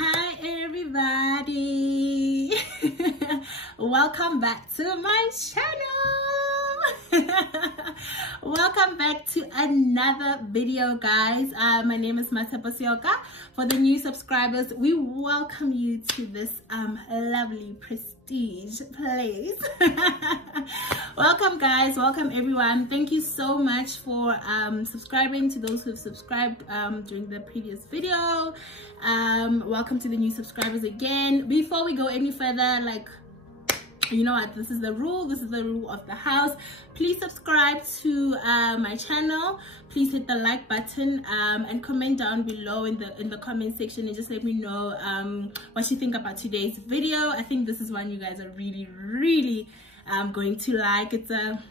Hi everybody. Welcome back to my channel. Welcome back to another video, guys. My name is Matsaposioka. For the new subscribers, we welcome you to this lovely prestige place. Welcome, guys. Welcome everyone. Thank you so much for subscribing, to those who have subscribed during the previous video. Welcome to the new subscribers again. Before we go any further, you know what, this is the rule of the house. Please subscribe to my channel. Please hit the like button and comment down below in the comment section and just let me know what you think about today's video. I think this is one you guys are really going to like. It's a,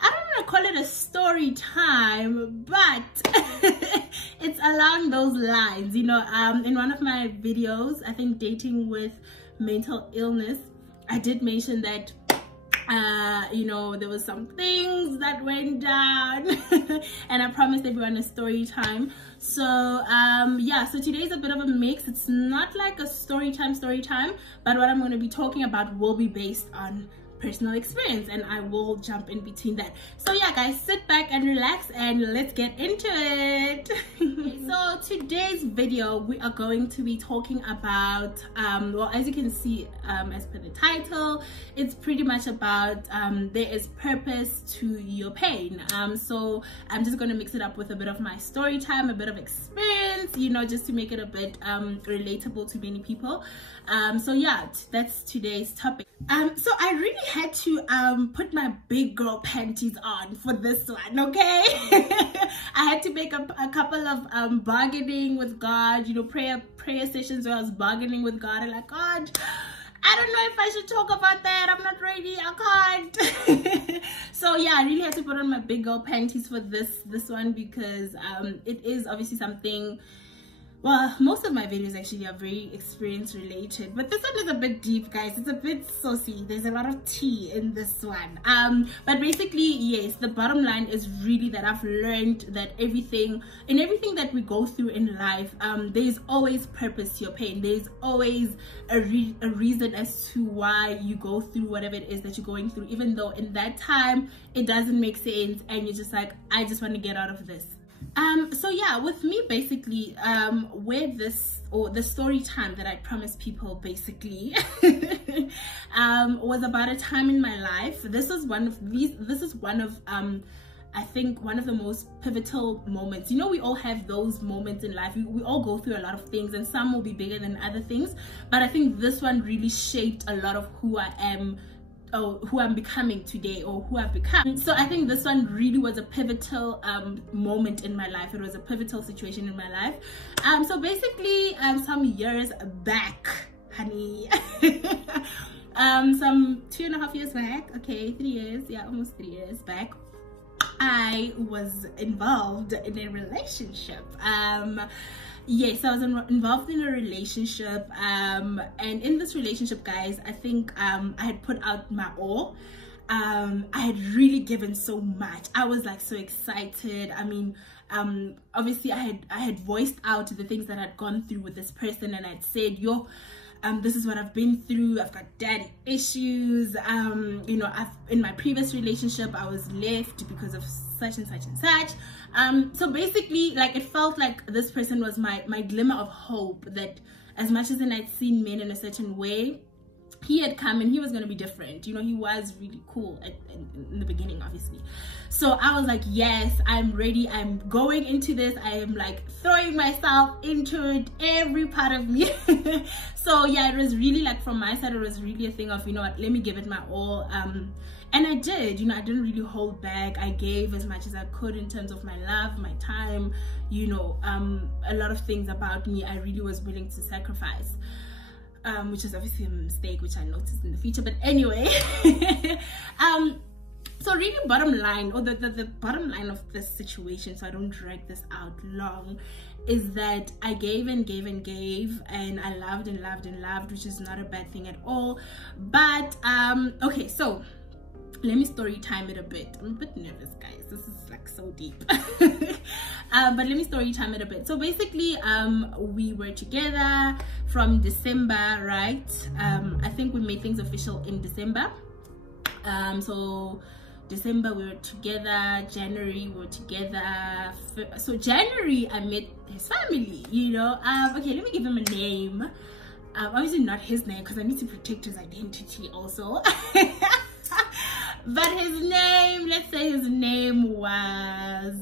I don't want to call it a story time, but it's along those lines, you know. In one of my videos, I think dating with mental illness, I did mention that you know, there was some things that went down and I promised everyone a story time. So yeah, so today's a bit of a mix. It's not like a story time, but what I'm going to be talking about will be based on personal experience, and I will jump in between that. So yeah, guys, sit back and relax and let's get into it. So today's video, we are going to be talking about well, as you can see, as per the title, it's pretty much about there is purpose to your pain. So I'm just going to mix it up with a bit of my story time, a bit of experience, you know, just to make it a bit relatable to many people. So yeah, that's today's topic. So I really had to put my big girl panties on for this one, okay? I had to make a couple of bargaining with God, you know, prayer sessions where I was bargaining with God and like, God, I don't know if I should talk about that. I'm not ready. I can't. So yeah, I really had to put on my big girl panties for this one because it is obviously something. Well, most of my videos actually are very experience related, but this one is a bit deep, guys. It's a bit saucy. There's a lot of tea in this one. But basically, yes, the bottom line is really that I've learned that everything that we go through in life, there's always purpose to your pain. There's always a reason as to why you go through whatever it is that you're going through, even though in that time it doesn't make sense and you're just like, I just want to get out of this. So yeah, with me basically, where the story time that I promised people basically was about a time in my life. This is one of I think one of the most pivotal moments. You know, we all have those moments in life. We all go through a lot of things, and some will be bigger than other things, but I think this one really shaped a lot of who I am, or who I'm becoming today, or who I've become. So I think this one really was a pivotal moment in my life. It was a pivotal situation in my life. So basically, some years back, honey, some 2.5 years back, okay, 3 years, yeah, almost 3 years back, I was involved in a relationship. Yes, I was involved in a relationship, and in this relationship, guys, I think I had put out my all. I had really given so much. I was like so excited. I mean, obviously I had voiced out the things that I'd gone through with this person, and I'd said, yo, this is what I've been through. I've got daddy issues. You know, in my previous relationship, I was left because of such and such and such. So basically, like, it felt like this person was my glimmer of hope, that as much as I'd seen men in a certain way, he had come and he was going to be different. You know, he was really cool in the beginning, obviously. So I was like, yes, I'm ready. I'm going into this. I am like throwing myself into it, every part of me. So yeah, it was really like, from my side, it was really a thing of, you know what, let me give it my all. And I did, you know, I didn't really hold back. I gave as much as I could in terms of my love, my time, you know, a lot of things about me I really was willing to sacrifice. Which is obviously a mistake, which I noticed in the future, but anyway. So really, bottom line, or the bottom line of this situation, so I don't drag this out long, is that I gave and gave and gave, and I loved and loved and loved, which is not a bad thing at all. But okay, so let me story time it a bit. I'm a bit nervous, guys. This is like so deep. But let me story time it a bit. So basically, we were together from December, right? I think we made things official in December. So December we were together, January we were together. So January I met his family, you know. Okay, let me give him a name. Obviously not his name because I need to protect his identity also. But his name, let's say his name was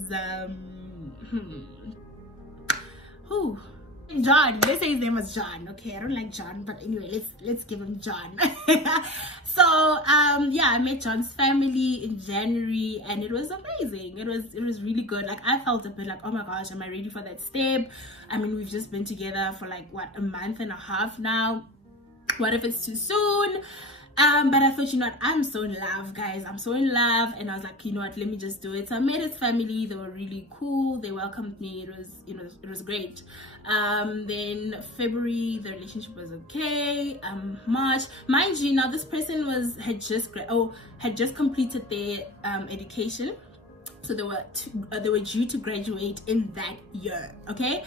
John. Let's say his name was John. Okay, I don't like John, but anyway, let's give him John. So yeah, I met John's family in January and it was amazing. It was really good. Like, I felt a bit like, oh my gosh, am I ready for that step? I mean, we've just been together for like what, a month and a half now. What if it's too soon? But I thought, you know what, I'm so in love, guys. I'm so in love, and I was like, you know what, let me just do it. So I met his family. They were really cool. They welcomed me. It was, you know, it was great. Then February, the relationship was okay. March, mind you, now this person had just completed their education. So they were due to graduate in that year, okay?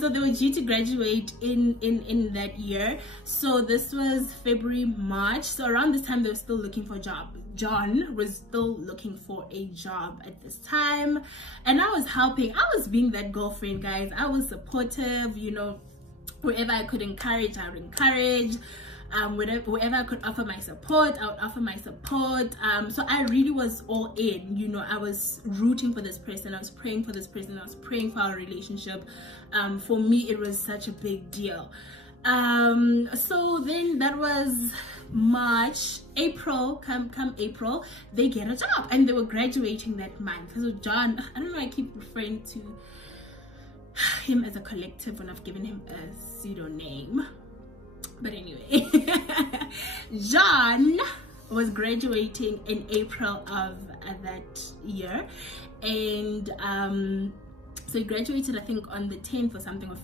So they were due to graduate in that year. So this was February, March. So around this time they were still looking for a job. John was still looking for a job at this time, and I was helping. I was being that girlfriend, guys. I was supportive, you know. Wherever I could encourage, I would encourage. Wherever I could offer my support, I would offer my support. So I really was all in, you know. I was rooting for this person. I was praying for this person. I was praying for our relationship. For me, it was such a big deal. So then that was March. April, come April, they get a job and they were graduating that month. So John, I don't know, I keep referring to him as a collective when I've given him a pseudonym. But anyway, John was graduating in April of that year, and so he graduated, I think, on the 10th or something of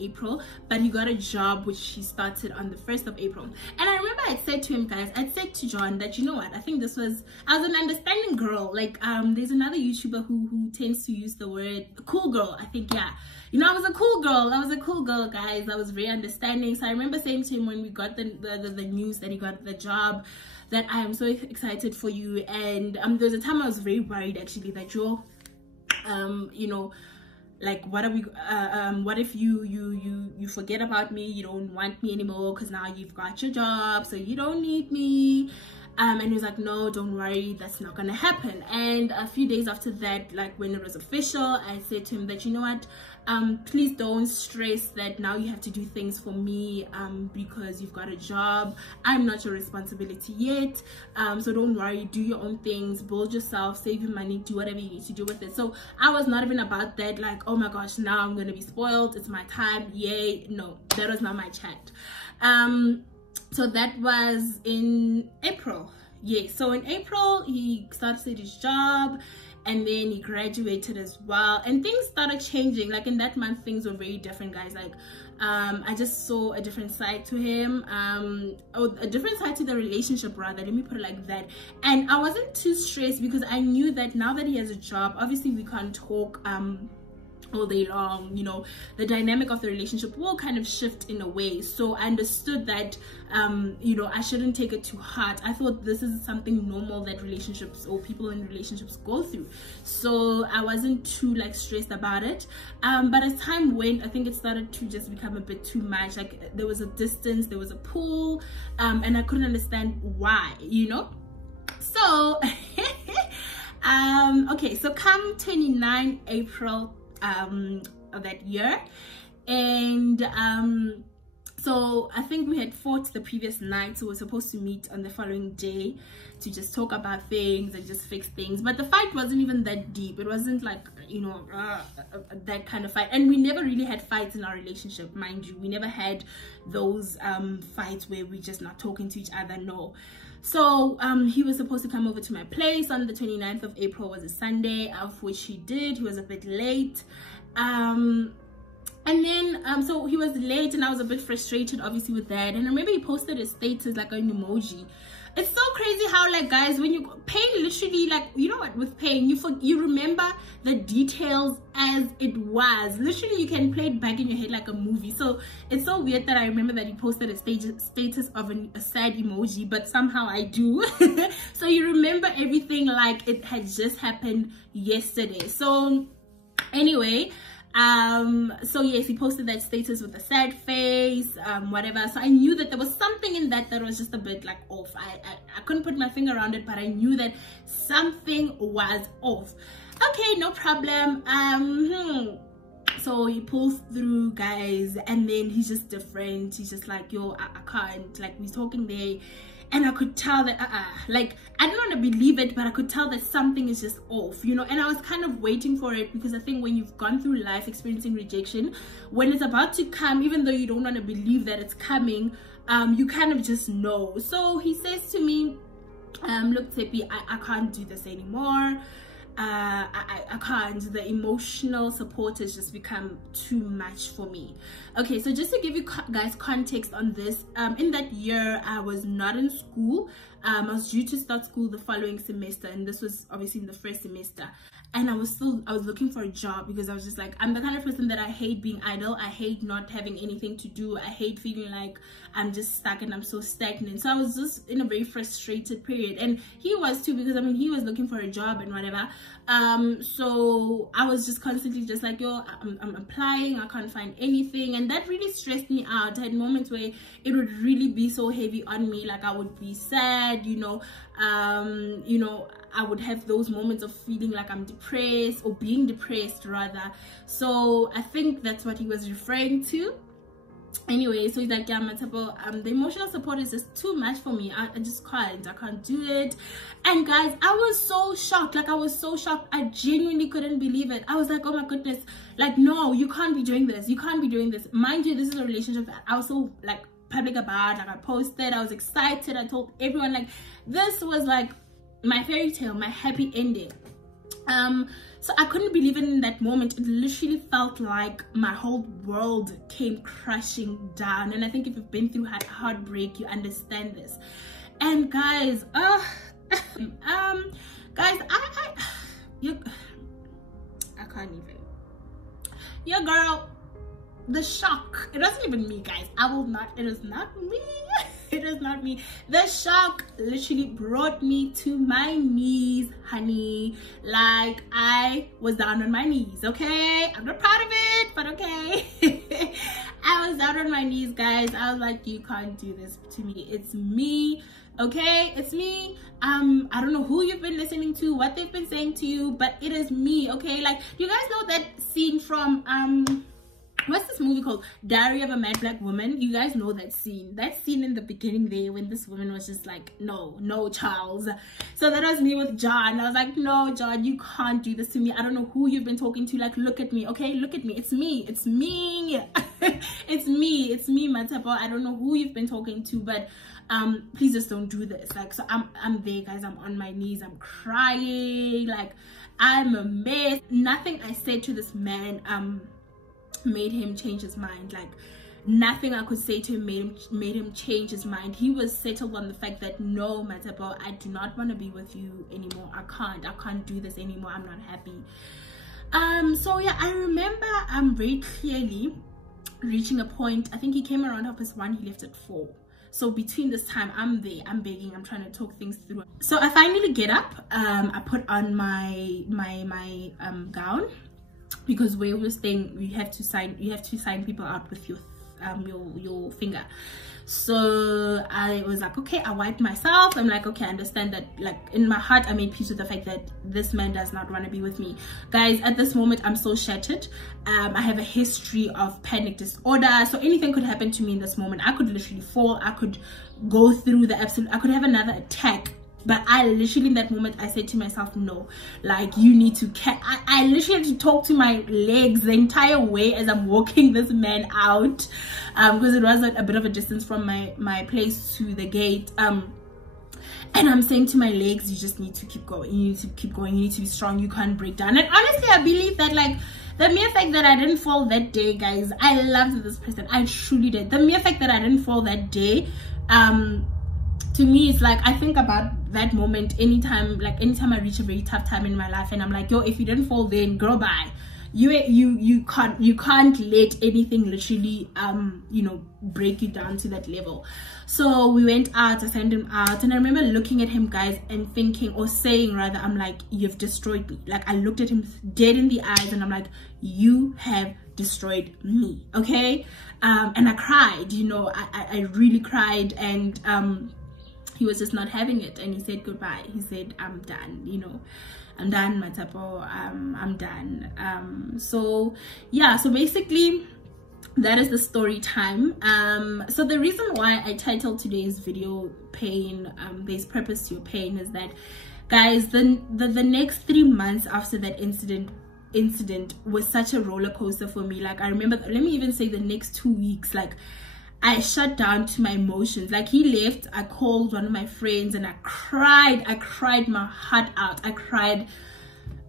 April, but he got a job which he started on the 1st of April. And I remember I said to him, guys, I said to John that, you know what, I think I was an understanding girl. Like, there's another YouTuber who tends to use the word cool girl, I think. Yeah, you know, I was a cool girl, guys. I was very understanding. So I remember saying to him when we got the news that he got the job, that I am so excited for you. And there was a time I was very worried, actually, that you know, like, what if you forget about me, you don't want me anymore because now you've got your job, so you don't need me. And he was like, no, don't worry, that's not gonna happen. And a few days after that, like when it was official, I said to him that, you know what, please don't stress that now you have to do things for me because you've got a job. I'm not your responsibility yet, so don't worry, do your own things, build yourself, save your money, do whatever you need to do with it. So I was not even about that, like, oh my gosh, now I'm gonna be spoiled, it's my time, yay. No, that was not my chat. So that was in April. Yeah, so in April he started his job, and then he graduated as well, and things started changing. Like in that month, things were very different, guys. Like I just saw a different side to him, a different side to the relationship, rather, let me put it like that. And I wasn't too stressed because I knew that now that he has a job, obviously we can't talk all day long, you know, the dynamic of the relationship will kind of shift in a way. So I understood that you know, I shouldn't take it too hard. I thought this is something normal that relationships or people in relationships go through, so I wasn't too like stressed about it. But as time went, I think it started to just become a bit too much. Like there was a distance, there was a pull, and I couldn't understand why, you know. So okay, so come 29 April of that year, and so I think we had fought the previous night, so we're supposed to meet on the following day to just talk about things and just fix things. But the fight wasn't even that deep. It wasn't like, you know, that kind of fight. And we never really had fights in our relationship, mind you. We never had those fights where we're just not talking to each other, no. So he was supposed to come over to my place on the 29th of April, was a Sunday, of which he did. He was a bit late. And then so he was late and I was a bit frustrated obviously with that. And I remember he posted a status like an emoji. It's so crazy how, like, guys, when you pain, literally, like, you know what, with pain, you remember the details as it was. Literally, you can play it back in your head like a movie. So it's so weird that I remember that he posted a status of a sad emoji, but somehow I do. So you remember everything like it had just happened yesterday. So anyway, so yes, he posted that status with a sad face, whatever. So I knew that there was something in that was just a bit like off. I couldn't put my finger around it, but I knew that something was off. Okay, no problem. So he pulls through, guys, and then he's just different. He's just like, yo, I can't, like, we're talking there. And I could tell that, like, I didn't want to believe it, but I could tell that something is just off, you know. And I was kind of waiting for it, because I think when you've gone through life experiencing rejection, when it's about to come, even though you don't want to believe that it's coming, you kind of just know. So he says to me, look, Tepi, I can't do this anymore. I can't. The emotional support has just become too much for me. Okay, so just to give you guys context on this, in that year I was not in school. I was due to start school the following semester, and this was obviously in the first semester. And I was looking for a job, because I was just like, I'm the kind of person that I hate being idle. I hate not having anything to do. I hate feeling like I'm just stuck and I'm so stagnant. So I was just in a very frustrated period, and he was too, because I mean, he was looking for a job and whatever. So I was just constantly just like, yo, I'm applying, I can't find anything, and that really stressed me out. I had moments where it would really be so heavy on me, like I would be sad, you know, I would have those moments of feeling like I'm depressed, or being depressed rather. So I think that's what he was referring to. Anyway, so he's like, yeah, Matabo, the emotional support is just too much for me. I just can't. I can't do it. And guys, I was so shocked. Like, I was so shocked. I genuinely couldn't believe it. I was like, oh my goodness. Like, no, you can't be doing this. You can't be doing this. Mind you, this is a relationship that I was so, like, public about. Like, I posted. I was excited. I told everyone, like, this was, like, my fairy tale, my happy ending. So I couldn't believe it in that moment. It literally felt like my whole world came crashing down. And I think if you've been through heartbreak, you understand this. And guys, guys, I can't even. Yeah, girl, the shock. It wasn't even me, guys. It is not me. It is not me. The shock literally brought me to my knees, honey. Like, I was down on my knees, okay? I'm not proud of it, but okay. I was down on my knees, guys. I was like, you can't do this to me. It's me, okay? It's me. I don't know who you've been listening to, what they've been saying to you, but it is me, okay? Like, you guys know that scene from what's this movie called? Diary of a Mad Black Woman. You guys know that scene. That scene in the beginning there when this woman was just like, no, Charles. So that was me with John. I was like, no, John, you can't do this to me. I don't know who you've been talking to. Like, look at me, okay? Look at me. It's me. It's me. It's me. It's me, Matabo. I don't know who you've been talking to, but please just don't do this. Like, so I'm there, guys. I'm on my knees. I'm crying. Like, I'm a mess. Nothing I said to this man made him change his mind. Like, nothing I could say to him made him change his mind. He was settled on the fact that, no, Matabo, I do not want to be with you anymore. I can't do this anymore. I'm not happy. So yeah, I remember very clearly reaching a point. I think he came around 1:30. He left at 4. So between this time, I'm there, I'm begging, I'm trying to talk things through. So I finally get up. I put on my gown, because where we're staying, you have to sign people out with your finger. So I was like, okay, I wiped myself. I'm like, okay, I understand that. Like, in my heart, I made peace with the fact that this man does not want to be with me. Guys, at this moment, I'm so shattered. I have a history of panic disorder, so anything could happen to me in this moment. I could literally fall. I could go through the absolute, I could have another attack. But I literally, in that moment, I said to myself, no, like, you need to I literally had to talk to my legs the entire way as I'm walking this man out, because it was a bit of a distance from my place to the gate. And I'm saying to my legs, you just need to keep going. You need to keep going. You need to be strong. You can't break down. And honestly, I believe that, like, the mere fact that I didn't fall that day, guys, I loved this person, I truly did. The mere fact that I didn't fall that day, to me, it's like, I think about that moment anytime I reach a very tough time in my life, and I'm like, yo, if you didn't fall then, girl, bye. You can't let anything literally you know, break you down to that level. So we went out, I sent him out, and I remember looking at him, guys, and thinking, or saying rather, I'm like, you've destroyed me. Like, I looked at him dead in the eyes and I'm like, you have destroyed me, okay? And I cried, you know, I really cried, and he was just not having it, and he said goodbye. He said, I'm done, you know, I'm done, Matapo, I'm done. So yeah, so basically that is the story time. So the reason why I titled today's video Pain, There's Purpose to Your Pain, is that, guys, the next 3 months after that incident was such a roller coaster for me. Like, I remember, let me even say the next 2 weeks, like, I shut down to my emotions. Like, he left, I called one of my friends and I cried my heart out. I cried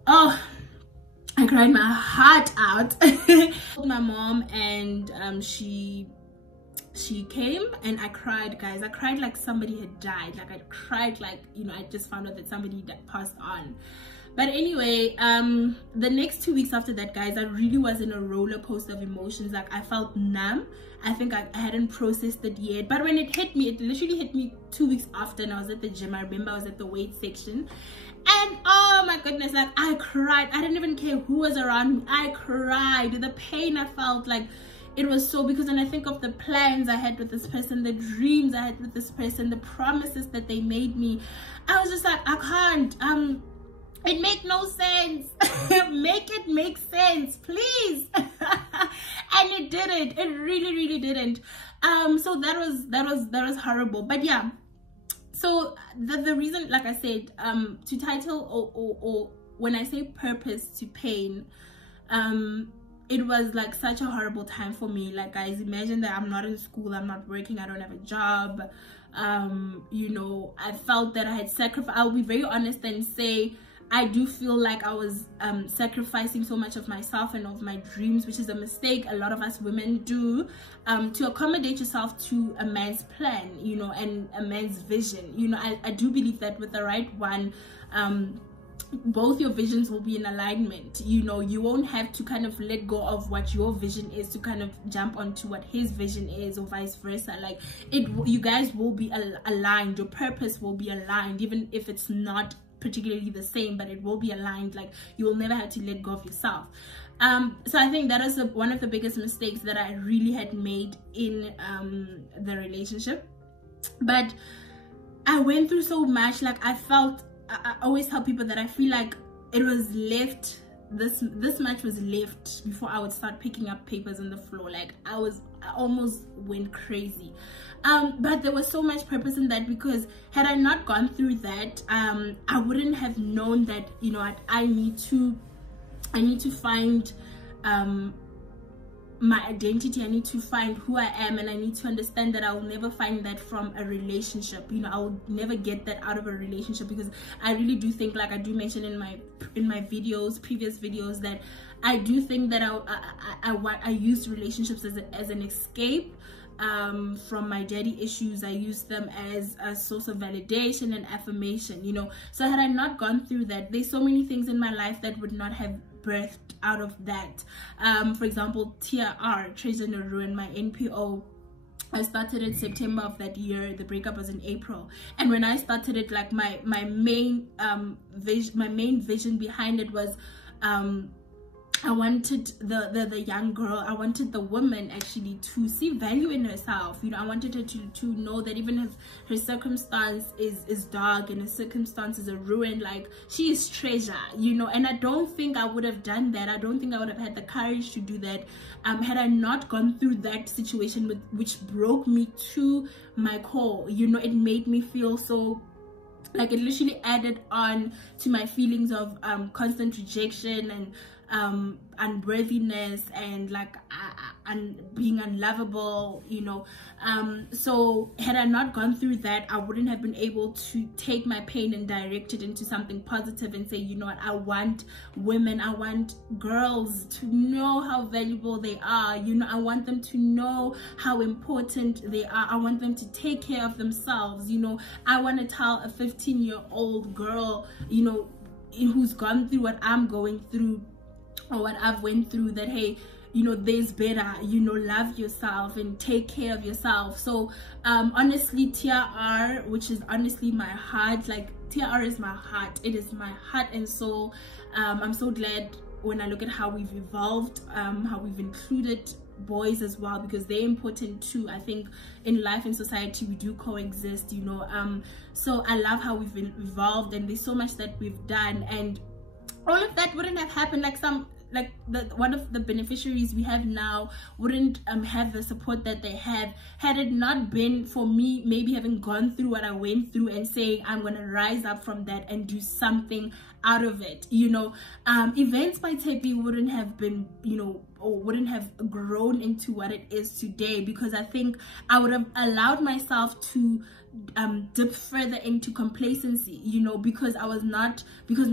my heart out. I called my mom, and she came, and I cried, guys. I cried like somebody had died. Like, I cried like, you know, I just found out that somebody that passed on. But anyway, the next 2 weeks after that, guys, I really was in a roller coaster of emotions. Like, I felt numb. I think I hadn't processed it yet. But when it hit me, it literally hit me 2 weeks after, and I was at the gym. I remember I was at the weight section, and oh my goodness, like, I cried. I didn't even care who was around me. I cried. The pain I felt, like, it was so, because when I think of the plans I had with this person, the dreams I had with this person, the promises that they made me, I was just like, I can't. It made no sense. Make it make sense, please. And it didn't. It really didn't. So that was horrible. But yeah, so the reason, like I said, to title or when I say purpose to pain, it was like such a horrible time for me. Like, guys, imagine that I'm not in school, I'm not working, I don't have a job. You know, I felt that I had sacrificed. I'll be very honest and say, I do feel like I was sacrificing so much of myself and of my dreams, which is a mistake a lot of us women do, to accommodate yourself to a man's plan, you know, and a man's vision. You know, I do believe that with the right one, both your visions will be in alignment. You know, you won't have to kind of let go of what your vision is to kind of jump onto what his vision is, or vice versa. Like, you guys will be aligned. Your purpose will be aligned, even if it's not particularly the same, but it will be aligned. Like, you will never have to let go of yourself. So I think that is one of the biggest mistakes that I really had made in the relationship. But I went through so much. Like, I always tell people that I feel like it was left, this much was left before I would start picking up papers on the floor. Like, I almost went crazy. But there was so much purpose in that, because had I not gone through that, I wouldn't have known that, you know, I need to find my identity. I need to find who I am, and I need to understand that I will never find that from a relationship. You know, I will never get that out of a relationship, because I really do think, like I do mention in my previous videos, that I do think that I used relationships as an escape from my daddy issues. I used them as a source of validation and affirmation, you know. So had I not gone through that, there's so many things in my life that would not have birthed out of that. For example, TRR, Treasure No Ruin, my NPO, I started in September of that year. The breakup was in April, and when I started it, like my main vision behind it was I wanted the young girl, I wanted the woman actually to see value in herself. You know, I wanted her to know that even if her circumstance is dark and her circumstances are ruined, like, she is treasure, you know. And I don't think I would have done that. I don't think I would have had the courage to do that had I not gone through that situation which broke me to my core. You know, it made me feel so, like, it literally added on to my feelings of constant rejection and unworthiness and like and being unlovable, you know. So had I not gone through that, I wouldn't have been able to take my pain and direct it into something positive and say, you know what, I want women, I want girls to know how valuable they are, you know. I want them to know how important they are. I want them to take care of themselves, you know. I want to tell a 15-year-old girl, you know, who's gone through what I'm going through or what I've went through, that hey, you know, there's better, you know, love yourself and take care of yourself. So honestly, TRR, which is honestly my heart, like TRR is my heart, it is my heart and soul. I'm so glad when I look at how we've evolved, how we've included boys as well, because they're important too. I think in life and society we do coexist, you know. So I love how we've evolved, and there's so much that we've done, and all of that wouldn't have happened, like one of the beneficiaries we have now wouldn't have the support that they have had it not been for me maybe having gone through what I went through and saying I'm gonna rise up from that and do something out of it, you know. Events by Tepi wouldn't have been, you know, or wouldn't have grown into what it is today, because I think I would have allowed myself to dip further into complacency, you know, because I was not, because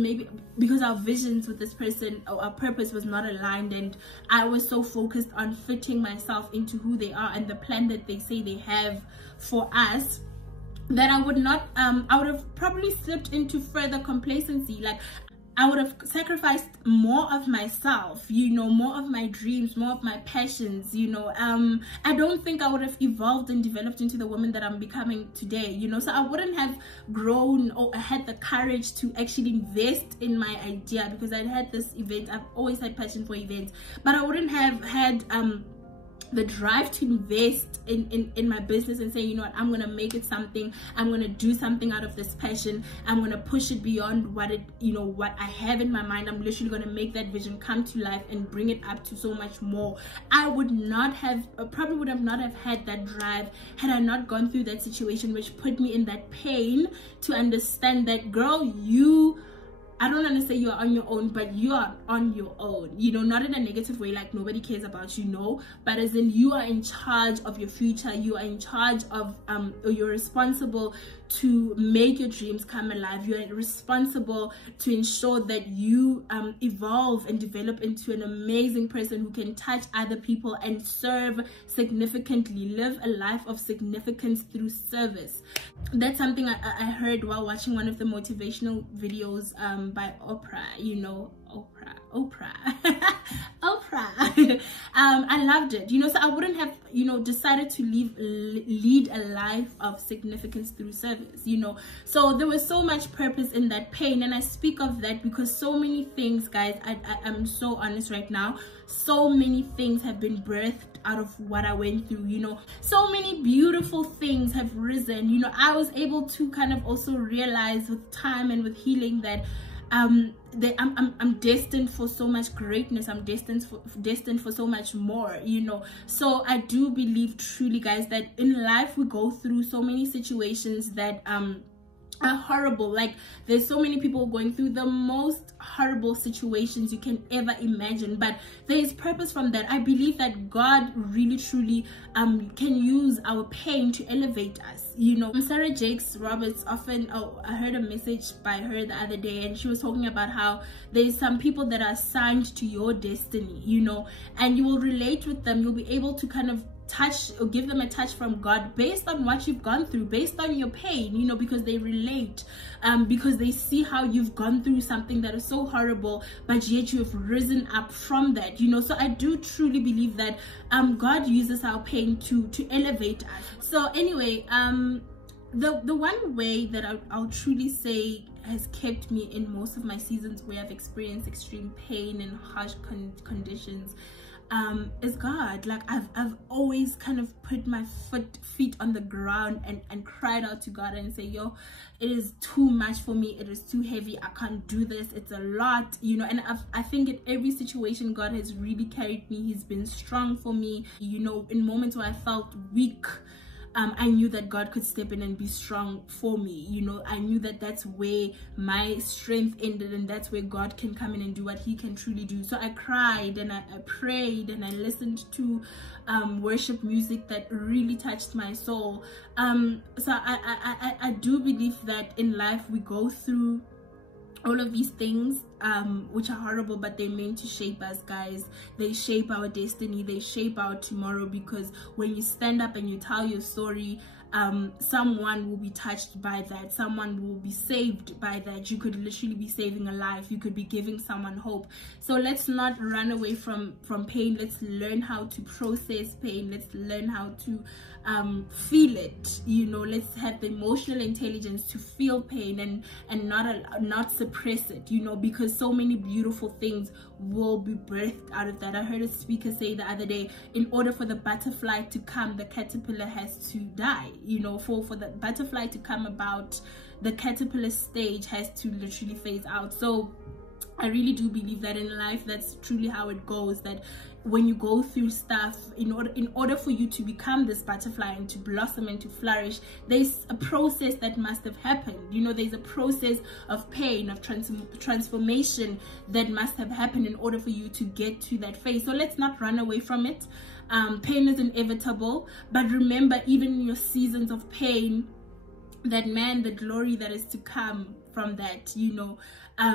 our visions with this person or our purpose was not aligned, and I was so focused on fitting myself into who they are and the plan that they say they have for us, that I would not I would have probably slipped into further complacency. Like I would have sacrificed more of myself, you know, more of my dreams, more of my passions, you know. I don't think I would have evolved and developed into the woman that I'm becoming today, you know. So I wouldn't have grown or had the courage to actually invest in my idea, because I'd had this event. I've always had passion for events, but I wouldn't have had the drive to invest in my business and say, you know what, I'm gonna make it something, I'm gonna do something out of this passion, I'm gonna push it beyond what it, you know, what I have in my mind. I'm literally gonna make that vision come to life and bring it up to so much more. I would not have, probably would have not have had that drive had I not gone through that situation, which put me in that pain to understand that, girl, I don't want to say you're on your own, but you are on your own, you know, not in a negative way, like nobody cares about you, no, but as in you are in charge of your future, you are in charge of, or you're responsible to make your dreams come alive. You're responsible to ensure that you evolve and develop into an amazing person who can touch other people and serve significantly, live a life of significance through service. That's something I heard while watching one of the motivational videos by Oprah, you know, Oprah. I loved it, you know. So I wouldn't have, you know, decided to lead a life of significance through service, you know. So there was so much purpose in that pain, and I speak of that because so many things, guys, I'm so honest right now, so many things have been birthed out of what I went through, you know. So many beautiful things have risen, you know. I was able to kind of also realize with time and with healing that I'm destined for so much greatness. I'm destined for so much more, you know. So I do believe truly, guys, that in life we go through so many situations that are horrible. Like there's so many people going through the most horrible situations you can ever imagine, but there is purpose from that. I believe that God really truly can use our pain to elevate us, you know. Sarah Jakes Roberts often, I heard a message by her the other day, and she was talking about how there's some people that are assigned to your destiny, you know, and you will relate with them. You'll be able to kind of touch or give them a touch from God based on what you've gone through, based on your pain, you know, because they relate, because they see how you've gone through something that is so horrible, but yet you have risen up from that, you know. So I do truly believe that God uses our pain to elevate us. So anyway, the one way that I'll truly say has kept me in most of my seasons where I've experienced extreme pain and harsh conditions is God. Like I've always kind of put my feet on the ground and cried out to God and say, yo, it is too much for me, it is too heavy, I can't do this, it's a lot, you know. And I think in every situation God has really carried me. He's been strong for me, you know. In moments where I felt weak, I knew that God could step in and be strong for me. You know, I knew that that's where my strength ended, and that's where God can come in and do what he can truly do. So I cried and I prayed and I listened to worship music that really touched my soul. So I do believe that in life we go through all of these things which are horrible, but they're meant to shape us, guys. They shape our destiny, they shape our tomorrow, because when you stand up and you tell your story, someone will be touched by that, someone will be saved by that. You could literally be saving a life, you could be giving someone hope. So let's not run away from pain. Let's learn how to process pain. Let's learn how to feel it. You know, let's have the emotional intelligence to feel pain and not suppress it, you know, because so many beautiful things will be birthed out of that. I heard a speaker say the other day, in order for the butterfly to come, the caterpillar has to die. You know, for the butterfly to come about, the caterpillar stage has to literally phase out. So I really do believe that in life, that's truly how it goes, that when you go through stuff, in order for you to become this butterfly and to blossom and to flourish, there's a process that must have happened. You know, there's a process of pain, of transformation that must have happened in order for you to get to that phase. So let's not run away from it. Pain is inevitable, but remember, even in your seasons of pain, that the glory that is to come from that, you know,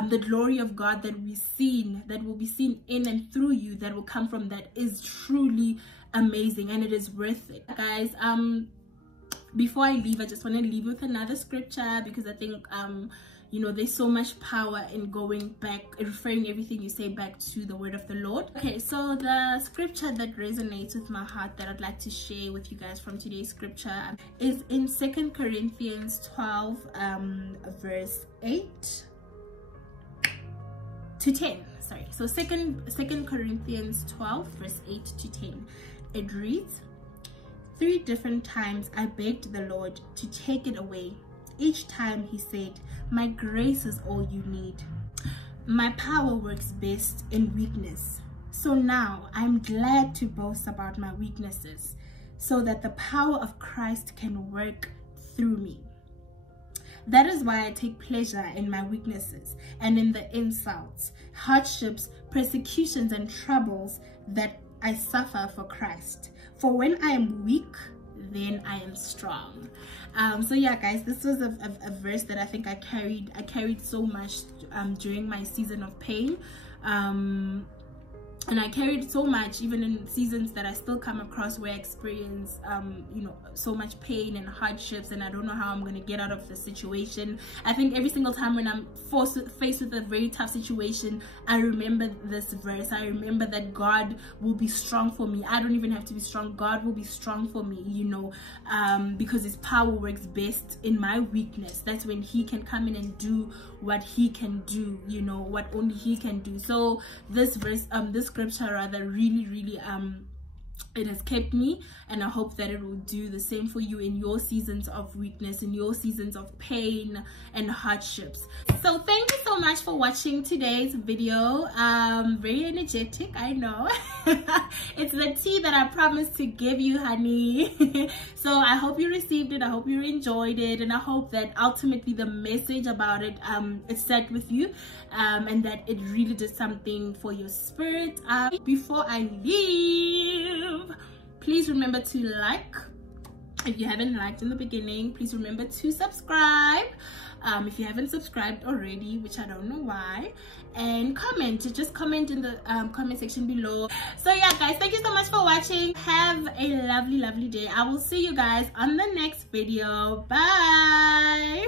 the glory of God that will be seen in and through you, that will come from that, is truly amazing, and it is worth it, guys. Before I leave, I just want to leave with another scripture, because I think you know, there's so much power in going back, referring everything you say back to the word of the Lord. Okay, so the scripture that resonates with my heart that I'd like to share with you guys from today's scripture is in 2 Corinthians 12 verse 8 to 10. Sorry, so 2 Corinthians 12 verse 8 to 10. It reads, 3 different times I begged the Lord to take it away. Each time he said, my grace is all you need. My power works best in weakness. So now I'm glad to boast about my weaknesses, so that the power of Christ can work through me. That is why I take pleasure in my weaknesses and in the insults, hardships, persecutions, and troubles that I suffer for Christ. For when I am weak, then I am strong. So yeah, guys, this was a verse that I think I carried so much during my season of pain, and I carried so much even in seasons that I still come across where I experience you know, so much pain and hardships, and I don't know how I'm gonna get out of the situation. I think every single time when I'm faced with a very tough situation, I remember this verse. I remember that God will be strong for me. I don't even have to be strong. God will be strong for me, you know, because his power works best in my weakness. That's when he can come in and do what he can do, you know, what only he can do. So this verse, this scripture rather, really it has kept me, and I hope that it will do the same for you in your seasons of weakness, in your seasons of pain and hardships. So thank you so much for watching today's video. Very energetic, I know. It's the tea that I promised to give you, honey. So I hope you received it, I hope you enjoyed it, and I hope that ultimately the message about it it sat with you, and that it really did something for your spirit. Before I leave, please remember to like. If you haven't liked in the beginning, please remember to subscribe. If you haven't subscribed already, which I don't know why, and comment. Just comment in the comment section below. So yeah, guys, thank you so much for watching. Have a lovely day. I will see you guys on the next video. Bye.